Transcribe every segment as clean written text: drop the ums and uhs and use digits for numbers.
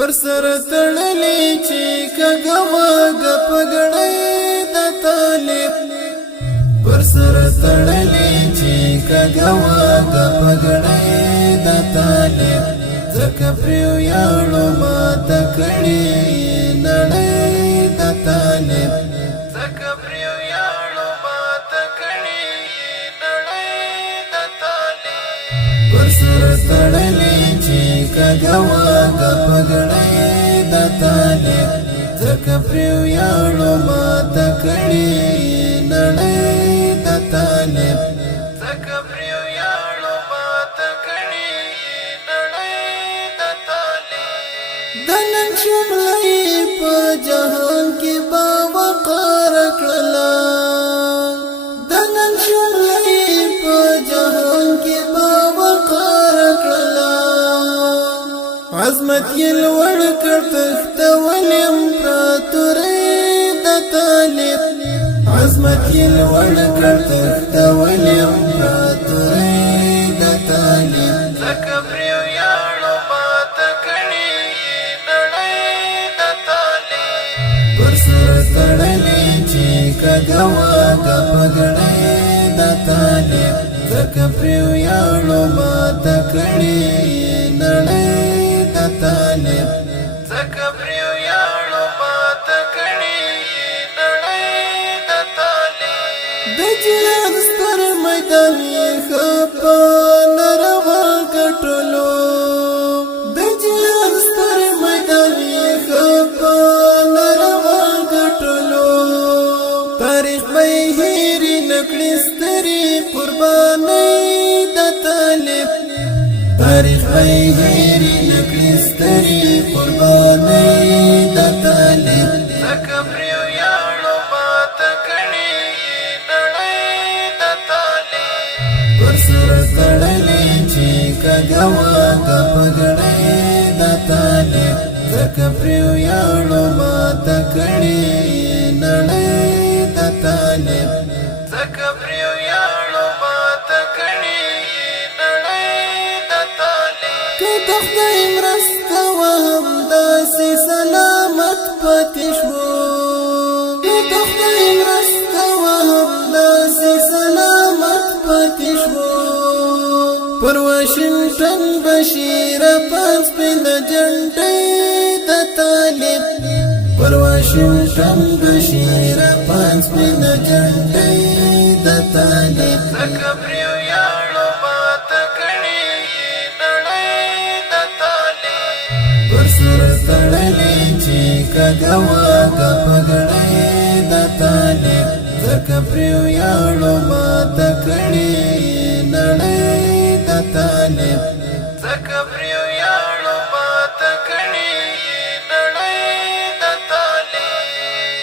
پر سر تړلې چې کګوګ پګړې د طالب پر سر تړلې چې کګوګ پګړې د طالب زکه پریو یاړو ما تکړې نړۍ د طالب زکه پریو یاړو ما تکړې نړۍ د طالب پر سر تړلې چې کګوګ پګړې د طالب زکه پریو یاړو ما تکړې نړۍ د طالب زکه پریو یاړو ما تکړې نړۍ د طالب د نن شملې په جهان کې با وقار کړلا د نن شملې په جهان کې با وقار کړلا عظمت یې لوړ کړ تخت ولې امپراتوري د طالب عظمت یې لوړ کړ تخت ولې امپراتوري د طالب زکه پریو یاړو ما تکړې نړۍ د طالب پر سر تړلې چې کګوګ پګړې د طالب زکه پریو یاړو ما تکړې نړۍ د طالب زکه پریو یاړو ما تکړې نړۍ د طالب د جهاد ستر میدان یې خپه نروا کټلو د جهاد ستر میدان یې خپه نروا کټلو تاریخ به هېر نکړي سترې قربانۍ د طالب تاریخ به هېر نکړي سترې قربانۍ د طالب زکه پریو یاړو ما تکړې نړۍ د طالب پر سر تړلې چې کګوګ پګړې د طالب زکه پریو یاړو ما تکړې نړۍ د طالب زکه پریو یاړو ما تکړې نړۍ د طالب که د خدای مرسته وهم داسې سلامت پاتې شو که د خدای مرسته وهم داسې سلامت پاتې شو پر واشنګټن بشیر پاس پند جنډې د طالب پر واشنګټن بشیر پاس پند جنډې د طالب زکه پریو یاړو ما تکړې نړۍ د طالب پر سر تړلې چې کګوګ پګړې د طالب زکه پریو یاړو ما تکړې نړۍ د طالب زکه پریو یاړو ما تکړې نړۍ د طالب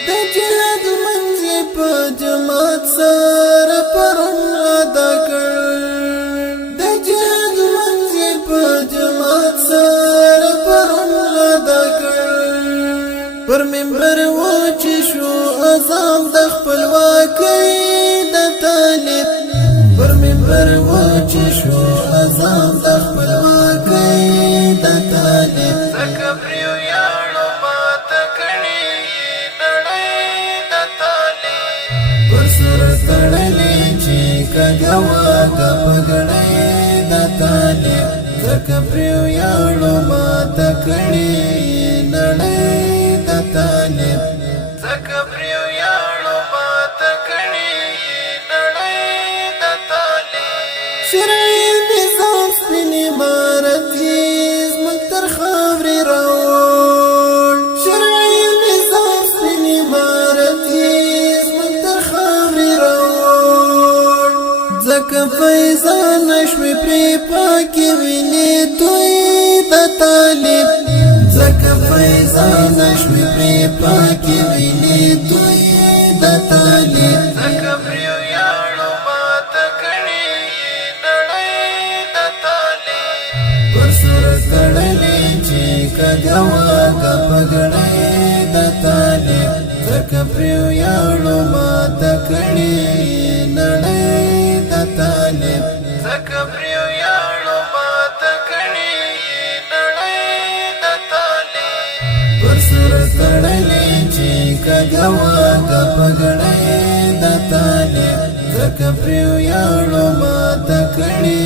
د جهاد منځ په جماعت سره پرون ادا کړ د جهاد منځ په جماعت سره پرون ادا کړ پر منبر و چې شو اذان د خپلواکۍ د طالب پر منبر و چې شو اذان د خپلواکۍ د طالب زکه پریو یاړو ما تکړې نړۍ د طالب پر سر تړلې چې کګوګ پګړې د طالب زکه پریو یاړو ما تکړې نړۍ د طالب زکه پریو یاړو ما تکړې نړۍ د طالب شرعي نظام سپین عمارت یې زموږ تر خاورې راوړ شرعي نظام سپین عمارت یې زموږ تر خاورې راوړ ځکه فیضانه شوې پرې پاکې وینې توی د طالب ځکه فیضانه شوې پرې پاکې وینې توی د طالب زکه پریو یاړو ما تکړې نړۍ د طالب پر سر تړلې چې کګوګ پګړې د طالب زکه پریو یاړو ما تکړې نړۍ د طالب زکه پریو یاړو ما تکړې نړۍ د طالب سر تړلې چې کګوا د پګړې د طالب زکه پریو یاړو ما تکړې